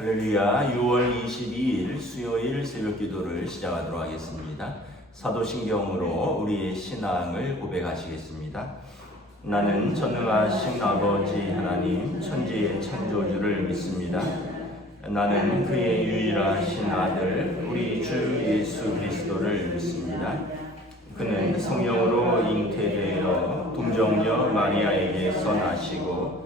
할렐루야. 6월 22일 수요일 새벽 기도를 시작하도록 하겠습니다. 사도신경으로 우리의 신앙을 고백하시겠습니다. 나는 전능하신 아버지 하나님 천지의 창조주를 믿습니다. 나는 그의 유일하신 아들 우리 주 예수 그리스도를 믿습니다. 그는 성령으로 잉태되어 동정녀 마리아에게서 나시고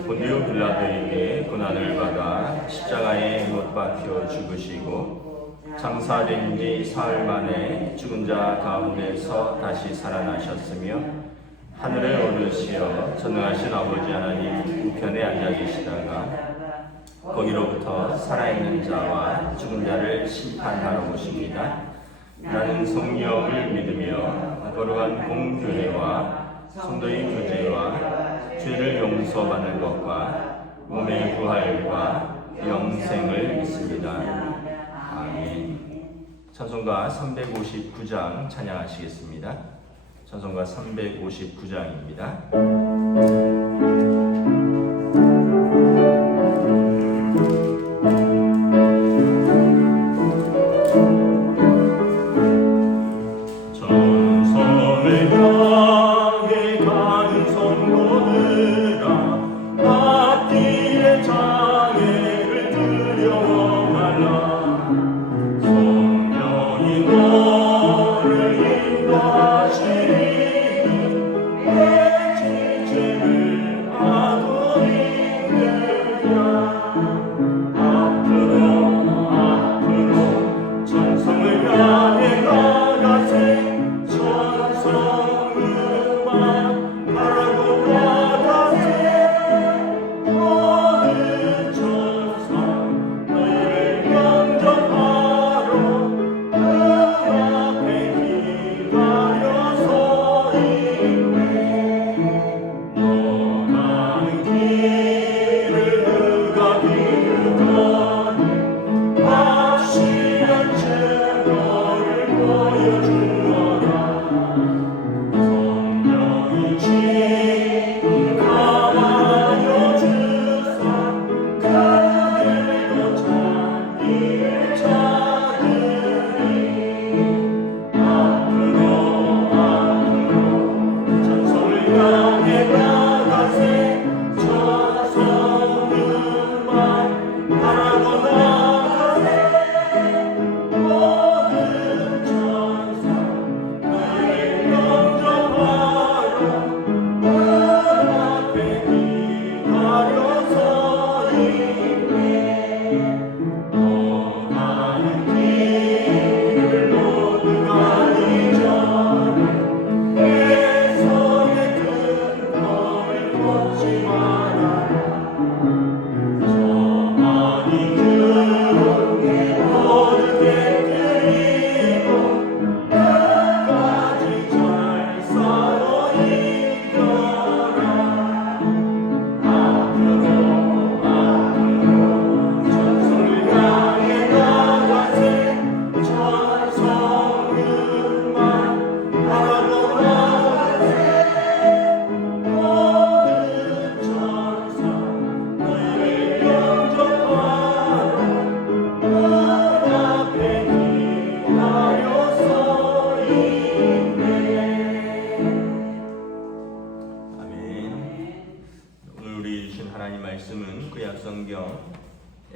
본디오 빌라도에게 고난을 받아 십자가에 못 박혀 죽으시고 장사된 지 사흘 만에 죽은 자 가운데서 다시 살아나셨으며 하늘에 오르시어 전능하신 아버지 하나님 우편에 앉아 계시다가 거기로부터 살아있는 자와 죽은 자를 심판하러 오십니다. 나는 성령을 믿으며 거룩한 공교회와 성도의 교제와 죄를 용서받는 것과 몸의 부활과 영생을 믿습니다. 아멘. 찬송가 359장 찬양하시겠습니다. 찬송가 359장입니다.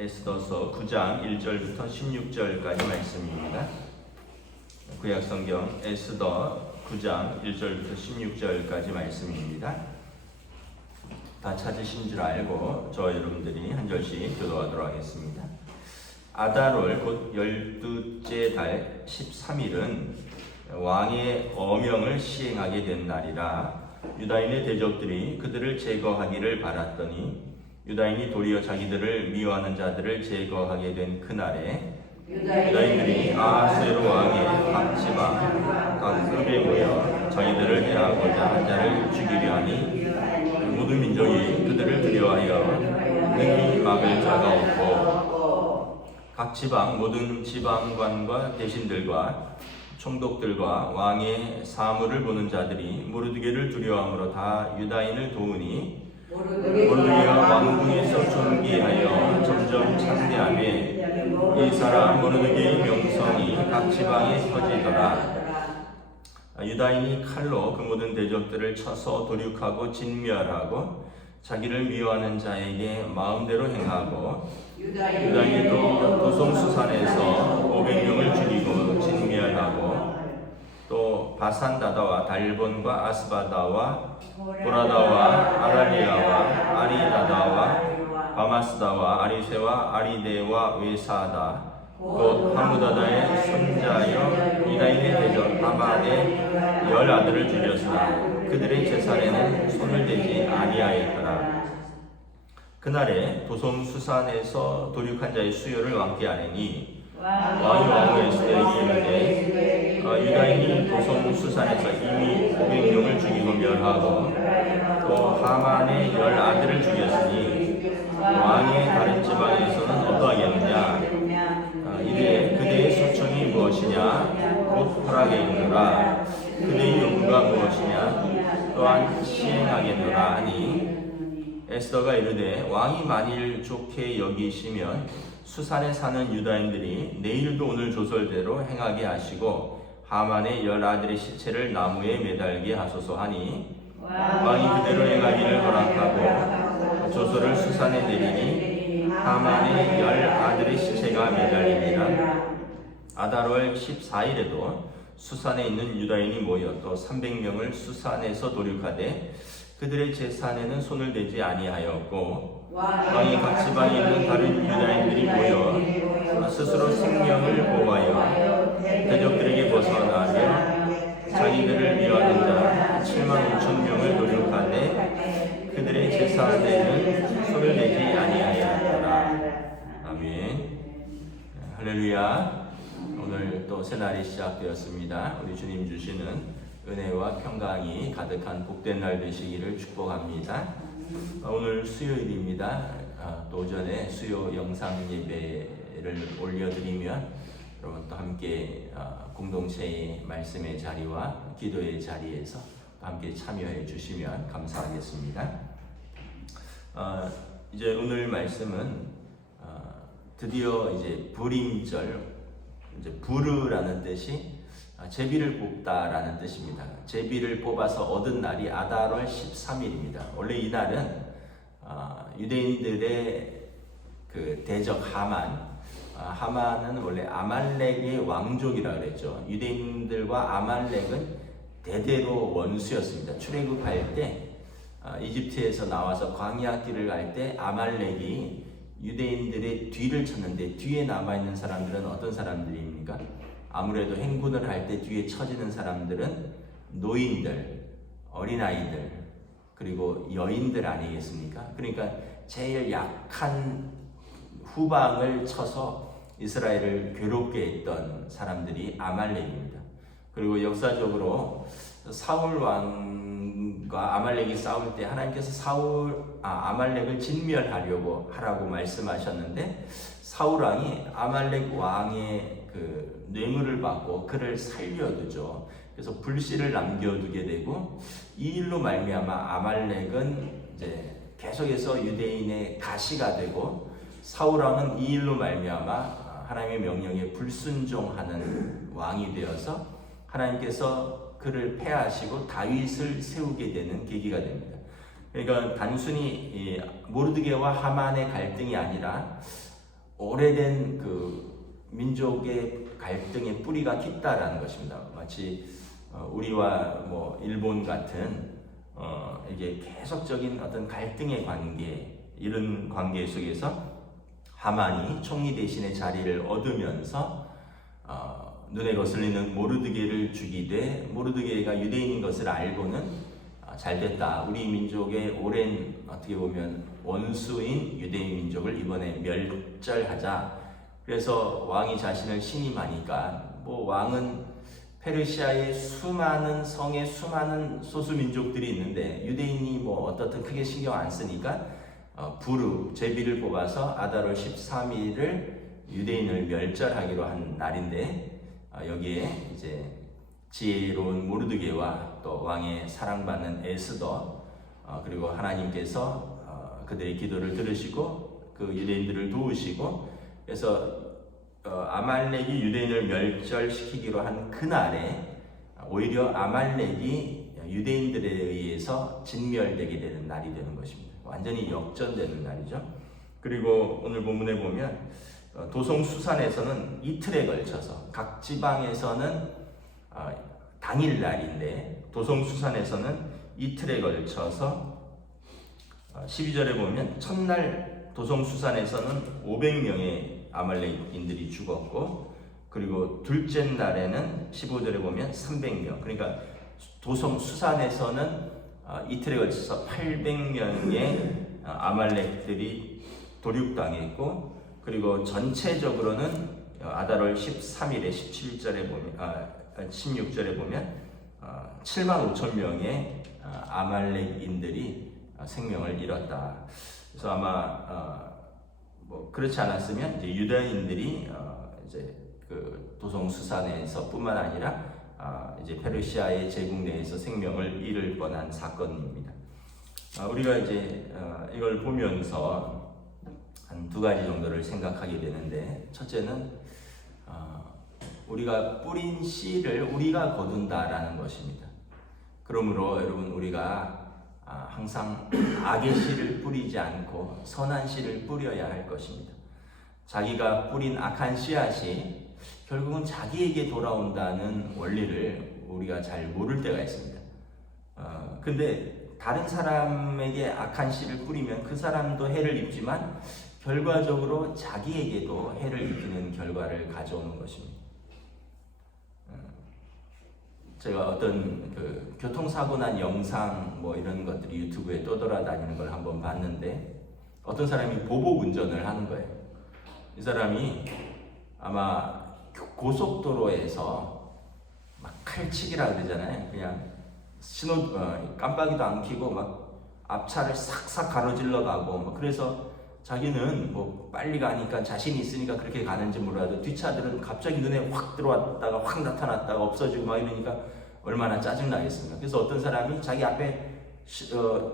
에스더서 9장 1절부터 16절까지 말씀입니다. 구약성경 에스더 9장 1절부터 16절까지 말씀입니다. 다 찾으신 줄 알고 저 여러분들이 한 절씩 교도하도록 하겠습니다. 아달월 곧 12째 달 13일은 왕의 어명을 시행하게 된 날이라 유다인의 대적들이 그들을 제거하기를 바랐더니 유다인이 도리어 자기들을 미워하는 자들을 제거하게 된 그날에 유다인들이 아하스웨로 왕의 각 지방 각 급에 모여 자기들을 해하고자 한 자를 죽이려 하니 모든 민족이 그들을 두려워하여 능히 막을 자가 없고 각 지방 모든 지방관과 대신들과 총독들과 왕의 사물을 보는 자들이 모르드게를 두려워함으로 다 유다인을 도우니 모르드게가 왕궁에서 존귀하여 점점 창대하여 미리암에 이 사람 모르드게의 명성이 각 지방에 퍼지더라. 유다인이 칼로 그 모든 대적들을 쳐서 도륙하고 진멸하고 자기를 미워하는 자에게 마음대로 행하고 유다인이 또 도송수산에서 500명을 죽이고 진멸하고 또 바산다다와 달본과 아스바다와 보라다와 아랄리아와 아리다다와 바마스다와 아리세와 아리데와 외사다 곧 하무다다의 손자여 유다인의 대적 하만의 10아들을 죽였으나 그들의 제살에는 손을 대지 아니하였더라. 그날에 도송수산에서 도륙한 자의 수요를 왕께 아뢰니 왕이 왕후 에스더에게 이르되 유다인이 도송수산에서 이미 500명을 죽이고 멸하고 또 하만의 10아들을 죽였으니 왕의 다른 지방에서는 어떠하겠느냐. 이에 그대의 소청이 무엇이냐 곧 허락하겠노라. 그대의 요구가 무엇이냐 또한 시행하겠노라 하니 에스더가 이르되 왕이 만일 좋게 여기시면 수산에 사는 유다인들이 내일도 오늘 조설대로 행하게 하시고 하만의 10아들의 시체를 나무에 매달게 하소서 하니 왕이 그대로 행하기를 허락하고 조서를 수산에 내리니 하만의 10아들의 시체가 매달리니라. 아달월 14일에도 수산에 있는 유다인이 모여 또 300명을 수산에서 도륙하되 그들의 제산에는 손을 대지 아니하였고 왕이 각 지방에 있는 다른 유다인들이 모여 스스로 생명을 보호하여 대적들에게 벗어나며 자기들을 미워하는 자 7만 5천 명을 도륙하되 그들의 제사에는 손을 대지 아니하였더라. 아멘. 할렐루야. 오늘 또 새날이 시작되었습니다. 우리 주님 주시는 은혜와 평강이 가득한 복된 날 되시기를 축복합니다. 오늘 수요일입니다. 또 오전에 수요 영상 예배를 올려드리면 여러분 또 함께 공동체의 말씀의 자리와 기도의 자리에서 함께 참여해 주시면 감사하겠습니다. 이제 오늘 말씀은 드디어 이제 불임절, 이제 부르라는 뜻이 제비를 뽑다라는 뜻입니다. 제비를 뽑아서 얻은 날이 아달월 13일입니다. 원래 이 날은 유대인들의 그 대적 하만은 원래 아말렉의 왕족이라 그랬죠. 유대인들과 아말렉은 대대로 원수였습니다. 출애굽할 때 이집트에서 나와서 광야 길을 갈 때 아말렉이 유대인들의 뒤를 쳤는데 뒤에 남아있는 사람들은 어떤 사람들입니까? 아무래도 행군을 할 때 뒤에 처지는 사람들은 노인들, 어린아이들, 그리고 여인들 아니겠습니까? 그러니까 제일 약한 후방을 쳐서 이스라엘을 괴롭게 했던 사람들이 아말렉입니다. 그리고 역사적으로 사울 왕과 아말렉이 싸울 때 하나님께서 아말렉을 진멸하려고 하라고 말씀하셨는데 사울 왕이 아말렉 왕의 그 뇌물을 받고 그를 살려두죠. 그래서 불씨를 남겨두게 되고 이 일로 말미암아 아말렉은 이제 계속해서 유대인의 가시가 되고 사울 왕은 이 일로 말미암아 하나님의 명령에 불순종하는 왕이 되어서 하나님께서 그를 패하시고 다윗을 세우게 되는 계기가 됩니다. 그러니까 단순히 모르드게와 하만의 갈등이 아니라 오래된 그 민족의 갈등의 뿌리가 깊다라는 것입니다. 마치 우리와 뭐 일본 같은 이게 계속적인 어떤 갈등의 관계, 이런 관계 속에서 하만이 총리 대신의 자리를 얻으면서 눈에 거슬리는 모르드게를 죽이되 모르드게가 유대인인 것을 알고는 잘됐다. 우리 민족의 오랜 어떻게 보면 원수인 유대인 민족을 이번에 멸절하자. 그래서 왕이 자신을 신임하니까 왕은 페르시아의 수많은 성에 수많은 소수민족들이 있는데 유대인이 어떻든 크게 신경 안 쓰니까 제비를 뽑아서 아달월 13일을 유대인을 멸절하기로 한 날인데 여기에 이제 지혜로운 모르드게와 또 왕의 사랑받는 에스더 그리고 하나님께서 그들의 기도를 들으시고 그 유대인들을 도우시고 그래서 아말렉이 유대인을 멸절시키기로 한 그날에 오히려 아말렉이 유대인들에 의해서 진멸되게 되는 날이 되는 것입니다. 완전히 역전되는 날이죠. 그리고 오늘 본문에 보면 도성수산에서는 이틀에 걸쳐서, 각 지방에서는 당일날인데 도성수산에서는 이틀에 걸쳐서 12절에 보면 첫날 도성수산에서는 500명의 아말렉인들이 죽었고, 그리고 둘째 날에는 15절에 보면 300명, 그러니까 도성수산에서는 이틀에 걸쳐서 800명의 아말렉들이 도륙당했고, 그리고 전체적으로는 아달월 13일에 17절에 보면 16절에 보면 7만 5천 명의 아말렉인들이 생명을 잃었다. 그래서 아마 뭐 그렇지 않았으면 이제 유대인들이 이제 그 도성수산에서뿐만 아니라 이제 페르시아의 제국 내에서 생명을 잃을 뻔한 사건입니다. 우리가 이제 이걸 보면서 한 두 가지 정도를 생각하게 되는데, 첫째는 우리가 뿌린 씨를 우리가 거둔다라는 것입니다. 그러므로 여러분, 우리가 항상 악의 씨를 뿌리지 않고 선한 씨를 뿌려야 할 것입니다. 자기가 뿌린 악한 씨앗이 결국은 자기에게 돌아온다는 원리를 우리가 잘 모를 때가 있습니다. 근데 다른 사람에게 악한 씨를 뿌리면 그 사람도 해를 입지만 결과적으로 자기에게도 해를 입히는 결과를 가져오는 것입니다. 제가 어떤 그 교통사고 난 영상 뭐 이런 것들이 유튜브에 떠돌아다니는 걸 한번 봤는데, 어떤 사람이 보복 운전을 하는 거예요. 이 사람이 아마 고속도로에서 막 칼치기라 그러잖아요. 그냥 깜빡이도 안 켜고 막 앞차를 싹싹 가로질러 가고, 막 그래서 자기는 뭐 빨리 가니까 자신이 있으니까 그렇게 가는지 몰라도 뒷차들은 갑자기 눈에 확 들어왔다가 확 나타났다가 없어지고 막 이러니까 얼마나 짜증나겠습니까? 그래서 어떤 사람이 자기 앞에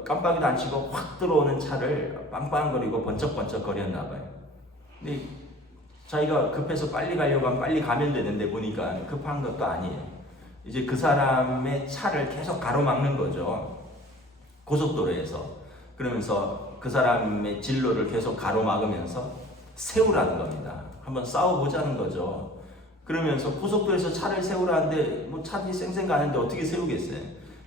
깜빡이도 안 치고 확 들어오는 차를 빵빵거리고 번쩍번쩍 거렸나 봐요. 근데 자기가 급해서 빨리 가려고 하면 빨리 가면 되는데 보니까 급한 것도 아니에요. 이제 그 사람의 차를 계속 가로막는 거죠, 고속도로에서. 그러면서 그 사람의 진로를 계속 가로막으면서 세우라는 겁니다. 한번 싸워보자는 거죠. 그러면서 고속도로에서 차를 세우라는데 뭐 차들이 쌩쌩 가는데 어떻게 세우겠어요?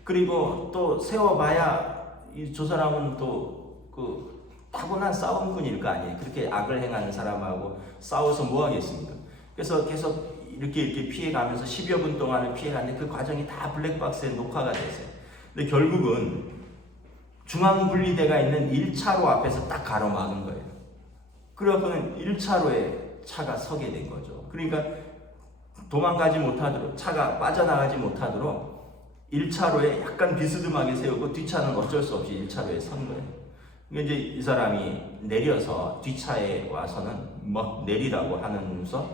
그리고 또 세워봐야 저 사람은 또 그 타고난 싸움꾼일 거 아니에요. 그렇게 악을 행하는 사람하고 싸워서 뭐 하겠습니까? 그래서 계속 이렇게 피해가면서 10여 분 동안을 피해갔는데 그 과정이 다 블랙박스에 녹화가 됐어요. 근데 결국은 중앙분리대가 있는 1차로 앞에서 딱 가로막은 거예요. 그래갖고는 1차로에 차가 서게 된 거죠. 그러니까 도망가지 못하도록, 차가 빠져나가지 못하도록 1차로에 약간 비스듬하게 세우고 뒷차는 어쩔 수 없이 1차로에 선 거예요. 이제 이 사람이 내려서 뒷차에 와서는 막 내리라고 하면서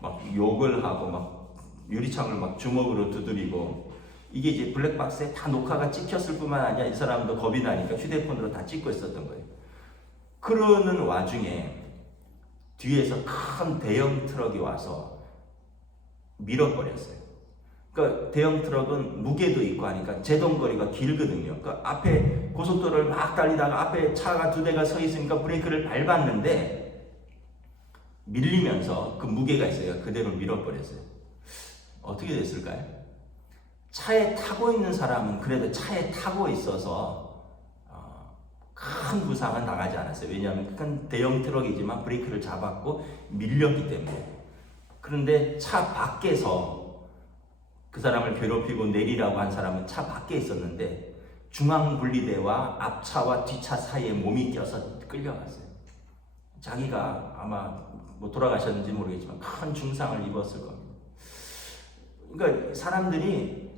막 욕을 하고 막 유리창을 막 주먹으로 두드리고, 이게 이제 블랙박스에 다 녹화가 찍혔을 뿐만 아니라 이 사람도 겁이 나니까 휴대폰으로 다 찍고 있었던 거예요. 그러는 와중에 뒤에서 큰 대형 트럭이 와서 밀어버렸어요. 그러니까 대형 트럭은 무게도 있고 하니까 제동거리가 길거든요. 그러니까 앞에 고속도로를 막 달리다가 앞에 차가 두 대가 서 있으니까 브레이크를 밟았는데 밀리면서 그 무게가 있어요. 그대로 밀어버렸어요. 어떻게 됐을까요? 차에 타고 있는 사람은 그래도 차에 타고 있어서 큰 부상은 당하지 않았어요. 왜냐하면 큰 대형 트럭이지만 브레이크를 잡았고 밀렸기 때문에. 그런데 차 밖에서 그 사람을 괴롭히고 내리라고 한 사람은 차 밖에 있었는데 중앙분리대와 앞차와 뒷차 사이에 몸이 껴서 끌려갔어요. 자기가 아마 뭐 돌아가셨는지 모르겠지만 큰 중상을 입었을 겁니다. 그러니까 사람들이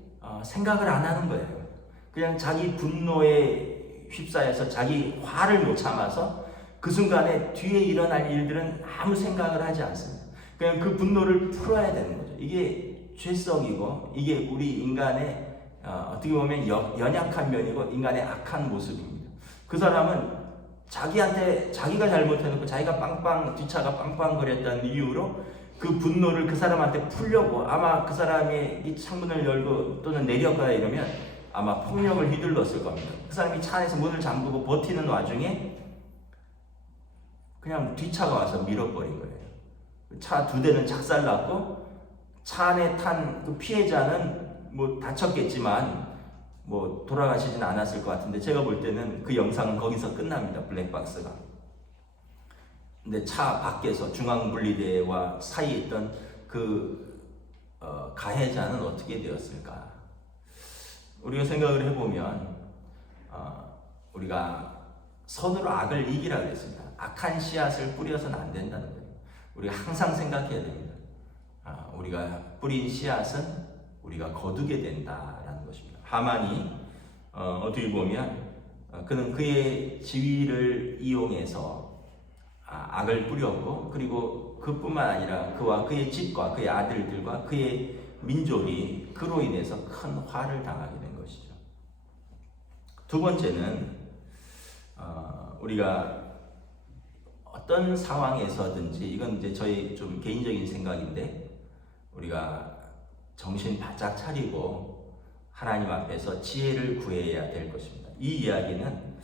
생각을 안 하는 거예요. 그냥 자기 분노에 휩싸여서 자기 화를 못 참아서 그 순간에 뒤에 일어날 일들은 아무 생각을 하지 않습니다. 그냥 그 분노를 풀어야 되는 거죠. 이게 죄성이고 이게 우리 인간의 어떻게 보면 연약한 면이고 인간의 악한 모습입니다. 그 사람은 자기한테 자기가 잘못해놓고 자기가 뒷차가 빵빵거렸다는 이유로 그 분노를 그 사람한테 풀려고 아마 그 사람이 이 창문을 열고 또는 내렸거나 이러면 아마 폭력을 휘둘렀을 겁니다. 그 사람이 차 안에서 문을 잠그고 버티는 와중에 그냥 뒷차가 와서 밀어버린 거예요. 차 2대는 작살났고 차 안에 탄 그 피해자는 뭐 다쳤겠지만 뭐 돌아가시진 않았을 것 같은데 제가 볼 때는 그 영상은 거기서 끝납니다. 블랙박스가. 근데 차 밖에서 중앙분리대와 사이에 있던 그 가해자는 어떻게 되었을까? 우리가 생각을 해보면 우리가 선으로 악을 이기라 그랬습니다. 악한 씨앗을 뿌려서는 안 된다는 거예요. 우리가 항상 생각해야 됩니다. 우리가 뿌린 씨앗은 우리가 거두게 된다라는 것입니다. 하만이 어떻게 보면 그는 그의 지위를 이용해서 악을 뿌렸고 그리고 그뿐만 아니라 그와 그의 집과 그의 아들들과 그의 민족이 그로 인해서 큰 화를 당하게 된 것이죠. 두 번째는 우리가 어떤 상황에서든지 이건 이제 저희 좀 개인적인 생각인데 우리가 정신 바짝 차리고 하나님 앞에서 지혜를 구해야 될 것입니다. 이 이야기는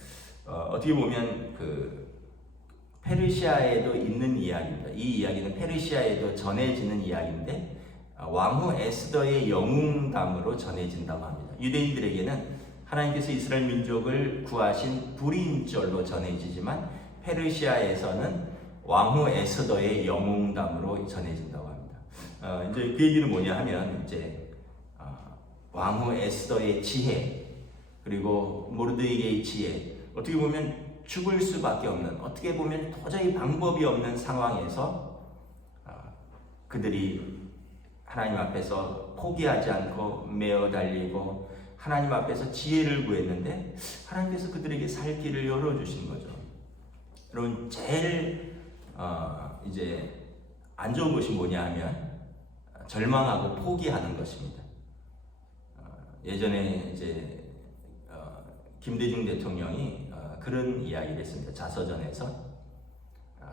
어떻게 보면 그 페르시아에도 있는 이야기입니다. 이 이야기는 페르시아에도 전해지는 이야기인데 왕후 에스더의 영웅담으로 전해진다고 합니다. 유대인들에게는 하나님께서 이스라엘 민족을 구하신 불임절로 전해지지만 페르시아에서는 왕후 에스더의 영웅담으로 전해진다고 합니다. 이제 그 얘기는 뭐냐 하면 이제 왕후 에스더의 지혜 그리고 모르드게의 지혜 어떻게 보면 죽을 수밖에 없는 어떻게 보면 도저히 방법이 없는 상황에서 그들이 하나님 앞에서 포기하지 않고 메어 달리고 하나님 앞에서 지혜를 구했는데 하나님께서 그들에게 살 길을 열어주신 거죠. 여러분 제일 이제 안 좋은 것이 뭐냐 하면 절망하고 포기하는 것입니다. 예전에 이제 김대중 대통령이 그런 이야기를 했습니다. 자서전에서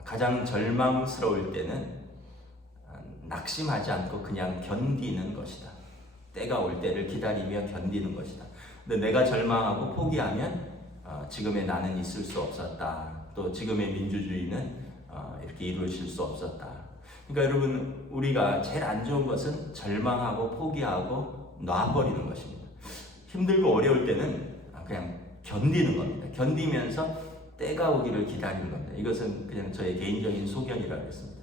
가장 절망스러울 때는 낙심하지 않고 그냥 견디는 것이다. 때가 올 때를 기다리며 견디는 것이다. 근데 내가 절망하고 포기하면 지금의 나는 있을 수 없었다. 또 지금의 민주주의는 이렇게 이루어질 수 없었다. 그러니까 여러분 우리가 제일 안 좋은 것은 절망하고 포기하고 놔버리는 것입니다. 힘들고 어려울 때는 그냥 견디는 겁니다. 견디면서 때가 오기를 기다리는 겁니다. 이것은 그냥 저의 개인적인 소견이라고 했습니다.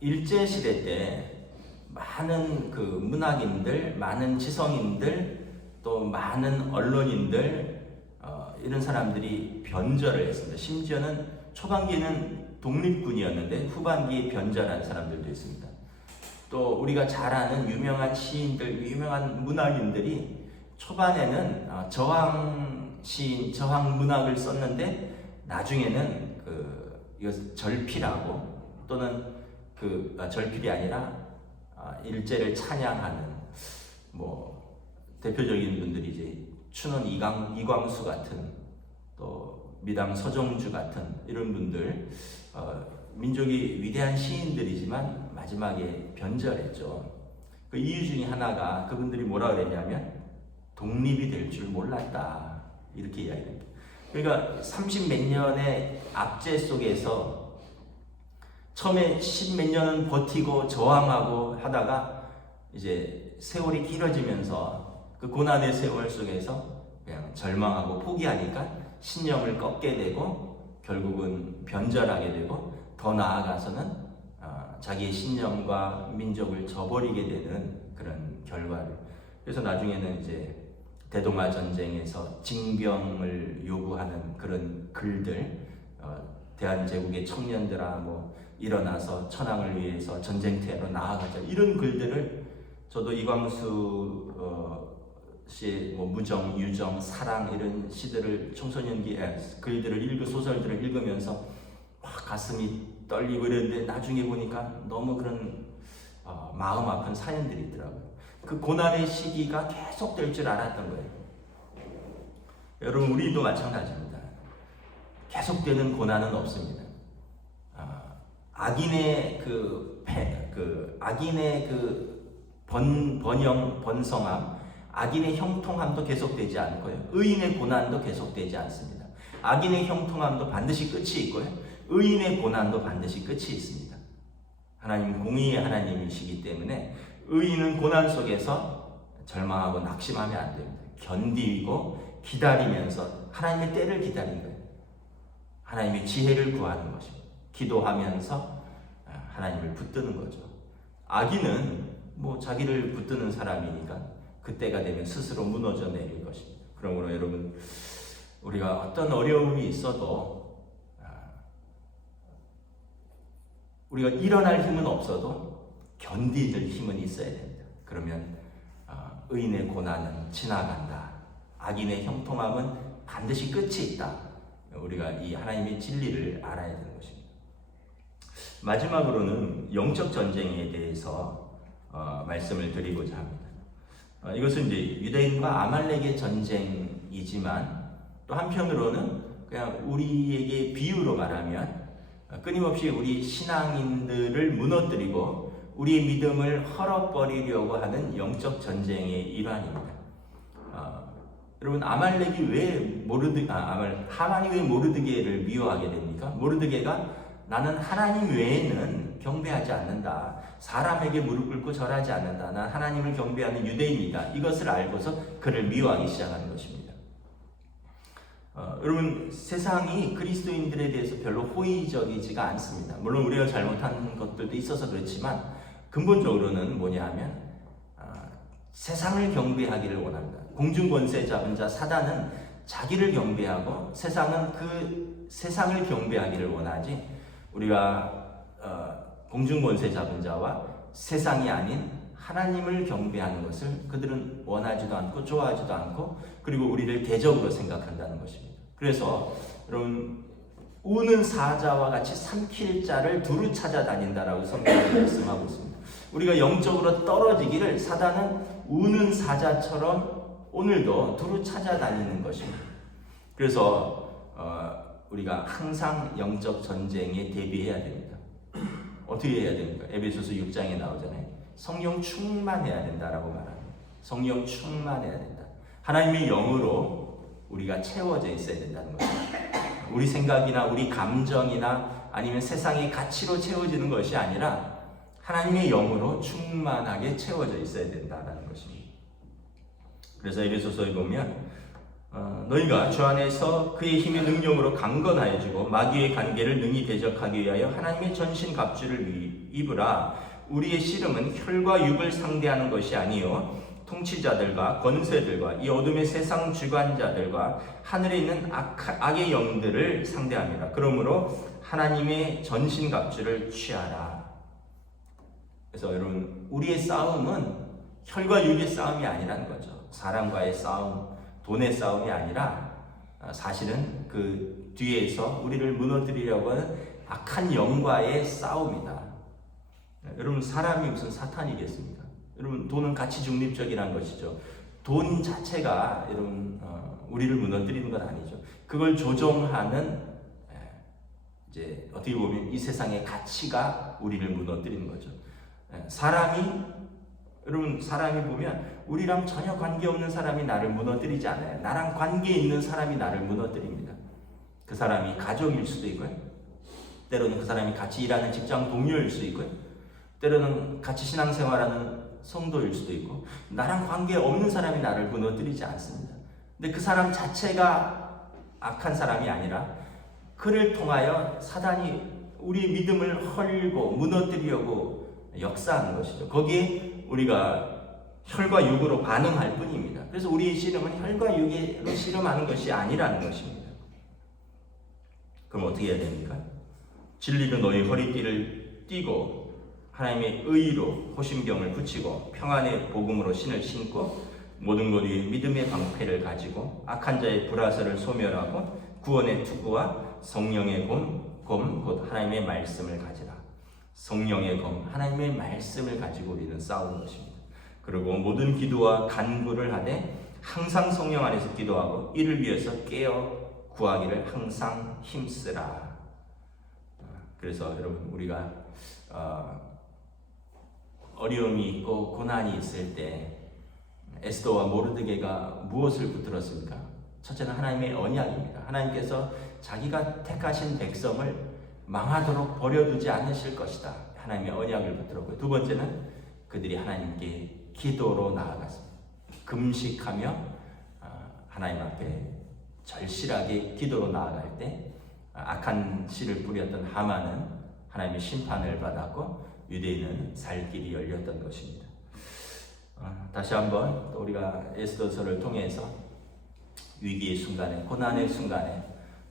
일제시대 때 많은 그 문학인들, 많은 지성인들, 또 많은 언론인들 이런 사람들이 변절을 했습니다. 심지어는 초반기에는 독립군이었는데 후반기에 변절한 사람들도 있습니다. 또 우리가 잘 아는 유명한 시인들, 유명한 문학인들이 초반에는 저항 시인, 저항 문학을 썼는데 나중에는 이것 절필하고 또는 절필이 아니라 일제를 찬양하는 뭐 대표적인 분들이 이제 춘원 이광수 같은 또 미당 서정주 같은 이런 분들 민족이 위대한 시인들이지만 마지막에 변절했죠. 그 이유 중에 하나가 그분들이 뭐라 그랬냐면 독립이 될 줄 몰랐다 이렇게 이야기합니다. 그러니까 30몇 년의 압제 속에서 처음에 10몇 년은 버티고 저항하고 하다가 이제 세월이 길어지면서 그 고난의 세월 속에서 그냥 절망하고 포기하니까 신념을 꺾게 되고 결국은 변절하게 되고 더 나아가서는 자기의 신념과 민족을 저버리게 되는 그런 결과를. 그래서 나중에는 이제 대동아 전쟁에서 징병을 요구하는 그런 글들, 대한제국의 청년들아 뭐 일어나서 천황을 위해서 전쟁터로 나아가자 이런 글들을 저도 이광수 씨의 뭐 무정, 유정, 사랑 이런 시들을 청소년기에 글들을 소설들을 읽으면서 막 가슴이 떨리고 이랬는데 나중에 보니까 너무 그런 마음 아픈 사연들이 있더라고요. 그 고난의 시기가 계속될 줄 알았던 거예요. 여러분 우리도 마찬가지입니다. 계속되는 고난은 없습니다. 악인의 악인의 번성함, 악인의 형통함도 계속되지 않고요. 의인의 고난도 계속되지 않습니다. 악인의 형통함도 반드시 끝이 있고요. 의인의 고난도 반드시 끝이 있습니다. 하나님은 공의의 하나님이시기 때문에 의인은 고난 속에서 절망하고 낙심하면 안 됩니다. 견디고 기다리면서 하나님의 때를 기다리는 거예요. 하나님의 지혜를 구하는 것입니다. 기도하면서 하나님을 붙드는 거죠. 악인은 자기를 붙드는 사람이니까 그때가 되면 스스로 무너져 내릴 것입니다. 그러므로 여러분, 우리가 어떤 어려움이 있어도 우리가 일어날 힘은 없어도 견디는 힘은 있어야 됩니다. 그러면 의인의 고난은 지나간다. 악인의 형통함은 반드시 끝이 있다. 우리가 이 하나님의 진리를 알아야 되는 것입니다. 마지막으로는 영적 전쟁에 대해서 말씀을 드리고자 합니다. 이것은 이제 유대인과 아말렉의 전쟁이지만 또 한편으로는 그냥 우리에게 비유로 말하면 끊임없이 우리 신앙인들을 무너뜨리고 우리의 믿음을 헐어버리려고 하는 영적 전쟁의 일환입니다. 여러분, 하만이 왜 모르드게를 미워하게 됩니까? 모르드게가 나는 하나님 외에는 경배하지 않는다. 사람에게 무릎 꿇고 절하지 않는다. 난 하나님을 경배하는 유대인이다. 이것을 알고서 그를 미워하기 시작하는 것입니다. 여러분, 세상이 그리스도인들에 대해서 별로 호의적이지가 않습니다. 물론 우리가 잘못한 것들도 있어서 그렇지만 근본적으로는 뭐냐 하면 세상을 경배하기를 원합니다. 공중권세 잡은 자 사단은 자기를 경배하고 세상은 그 세상을 경배하기를 원하지, 우리가 공중권세 잡은 자와 세상이 아닌 하나님을 경배하는 것을 그들은 원하지도 않고 좋아하지도 않고, 그리고 우리를 대적으로 생각한다는 것입니다. 그래서 여러분, 우는 사자와 같이 삼킬 자를 두루 찾아다닌다라고 성경이 말씀하고 있습니다. 우리가 영적으로 떨어지기를 사단은 우는 사자처럼 오늘도 두루 찾아다니는 것입니다. 그래서 우리가 항상 영적 전쟁에 대비해야 됩니다. 어떻게 해야 됩니까? 에베소서 6장에 나오잖아요. 성령 충만해야 된다라고 말합니다. 성령 충만해야 된다. 하나님의 영으로 우리가 채워져 있어야 된다는 것입니다. 우리 생각이나 우리 감정이나 아니면 세상의 가치로 채워지는 것이 아니라 하나님의 영으로 충만하게 채워져 있어야 된다는 것입니다. 그래서 에베소서에 보면 너희가 주 안에서 그의 힘의 능력으로 강건하여지고 마귀의 관계를 능히 대적하기 위하여 하나님의 전신 갑주를 입으라. 우리의 씨름은 혈과 육을 상대하는 것이 아니요 통치자들과 권세들과 이 어둠의 세상 주관자들과 하늘에 있는 악의 영들을 상대합니다. 그러므로 하나님의 전신 갑주를 취하라. 그래서 여러분, 우리의 싸움은 혈과 육의 싸움이 아니라는 거죠. 사람과의 싸움, 돈의 싸움이 아니라 사실은 그 뒤에서 우리를 무너뜨리려고 하는 악한 영과의 싸움이다. 여러분, 사람이 무슨 사탄이겠습니까? 여러분, 돈은 가치 중립적이라는 것이죠. 돈 자체가 여러분 우리를 무너뜨리는 건 아니죠. 그걸 조종하는 이제 어떻게 보면 이 세상의 가치가 우리를 무너뜨리는 거죠. 여러분, 사람이 보면 우리랑 전혀 관계없는 사람이 나를 무너뜨리지 않아요. 나랑 관계 있는 사람이 나를 무너뜨립니다. 그 사람이 가족일 수도 있고요. 때로는 그 사람이 같이 일하는 직장 동료일 수도 있고요. 때로는 같이 신앙생활하는 성도일 수도 있고, 나랑 관계없는 사람이 나를 무너뜨리지 않습니다. 근데 그 사람 자체가 악한 사람이 아니라 그를 통하여 사단이 우리의 믿음을 헐고 무너뜨리려고 역사하는 것이죠. 거기에 우리가 혈과 육으로 반응할 뿐입니다. 그래서 우리의 씨름은 혈과 육으로 씨름하는 것이 아니라는 것입니다. 그럼 어떻게 해야 됩니까? 진리로 너희 허리띠를 띠고 하나님의 의로 호심경을 붙이고 평안의 복음으로 신을 신고 모든 것 위에 믿음의 방패를 가지고 악한 자의 불화설을 소멸하고 구원의 투구와 성령의 검 곧 하나님의 말씀을 가지라. 성령의 검, 하나님의 말씀을 가지고 우리는 싸우는 것입니다. 그리고 모든 기도와 간구를 하되 항상 성령 안에서 기도하고 이를 위해서 깨어 구하기를 항상 힘쓰라. 그래서 여러분 우리가 어려움이 있고 고난이 있을 때 에스더와 모르드게가 무엇을 붙들었습니까? 첫째는 하나님의 언약입니다. 하나님께서 자기가 택하신 백성을 망하도록 버려두지 않으실 것이다. 하나님의 언약을 붙들었고요. 두 번째는 그들이 하나님께 기도로 나아갔습니다. 금식하며 하나님 앞에 절실하게 기도로 나아갈 때 악한 씨를 뿌렸던 하만은 하나님의 심판을 받았고 유대인은 살 길이 열렸던 것입니다. 다시 한번 또 우리가 에스더서를 통해서 위기의 순간에, 고난의 순간에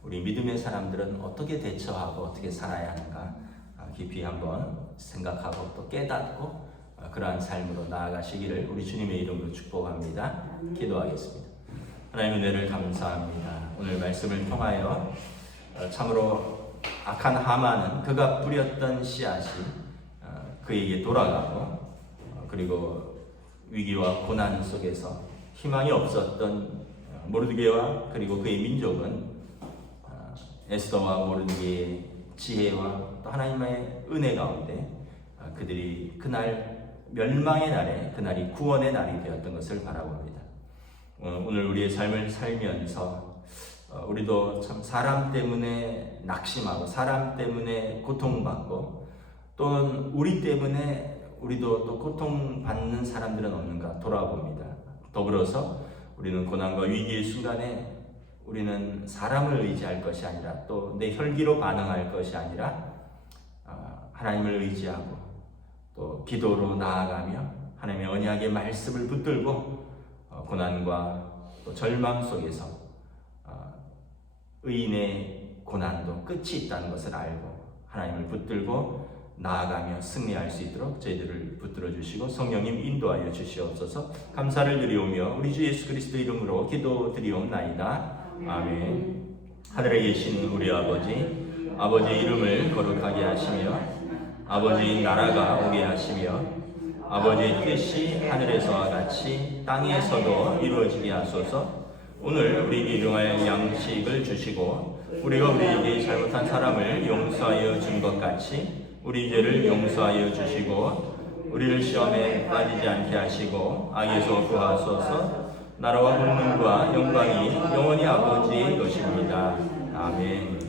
우리 믿음의 사람들은 어떻게 대처하고 어떻게 살아야 하는가 깊이 한번 생각하고 또 깨닫고 그러한 삶으로 나아가시기를 우리 주님의 이름으로 축복합니다. 기도하겠습니다. 하나님 은혜를 감사합니다. 오늘 말씀을 통하여 참으로 악한 하만은 그가 뿌렸던 씨앗이 그에게 돌아가고 그리고 위기와 고난 속에서 희망이 없었던 모르드게와 그리고 그의 민족은 에스더와 모르드게의 지혜와 또 하나님의 은혜 가운데 그들이 그날 멸망의 날에 그날이 구원의 날이 되었던 것을 바라봅니다. 오늘 우리의 삶을 살면서 우리도 참 사람 때문에 낙심하고 사람 때문에 고통받고 또는 우리 때문에 우리도 또 고통받는 사람들은 없는가 돌아봅니다. 더불어서 우리는 고난과 위기의 순간에 우리는 사람을 의지할 것이 아니라 또 내 혈기로 반응할 것이 아니라 하나님을 의지하고 또 기도로 나아가며 하나님의 언약의 말씀을 붙들고 고난과 또 절망 속에서 의인의 고난도 끝이 있다는 것을 알고 하나님을 붙들고 나아가며 승리할 수 있도록 저희들을 붙들어 주시고 성령님 인도하여 주시옵소서. 감사를 드리오며 우리 주 예수 그리스도 이름으로 기도드리옵나이다. 아멘. 하늘에 계신 우리 아버지, 아버지의 이름을 거룩하게 하시며 아버지의 나라가 오게 하시며 아버지의 뜻이 하늘에서와 같이 땅에서도 이루어지게 하소서. 오늘 우리에게 일용할 양식을 주시고 우리가 우리에게 잘못한 사람을 용서하여 준 것 같이 우리 죄를 용서하여 주시고 우리를 시험에 빠지지 않게 하시고 악에서 구하소서. 나라와 권능과 영광이 영원히 아버지의 것입니다. 아멘.